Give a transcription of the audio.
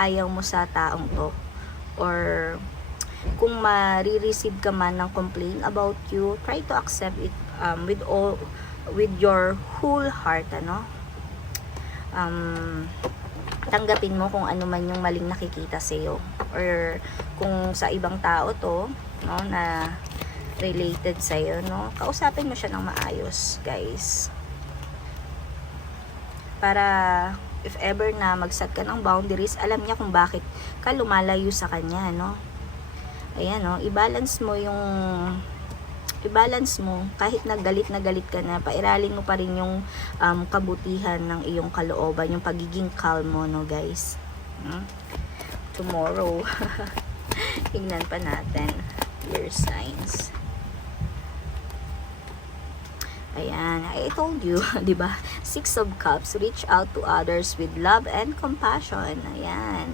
ayaw mo sa taong to, or kung ma-receive ka man ng complaint about you, try to accept it with your whole heart, ano. Tanggapin mo kung ano man yung maling nakikita sa iyo, or kung sa ibang tao to, no, na related sa iyo, no, kausapin mo siya ng maayos, guys, para if ever na mag-set ka ng boundaries, alam niya kung bakit ka lumalayo sa kanya, no. Ayan, no, i-balance mo kahit galit ka na, pairalin mo pa rin yung kabutihan ng iyong kalooban, yung pagiging calm mo, no, guys. Tomorrow tingnan pa natin your signs. Ayan, I told you, 'di ba? 6 of Cups, reach out to others with love and compassion. Ayan.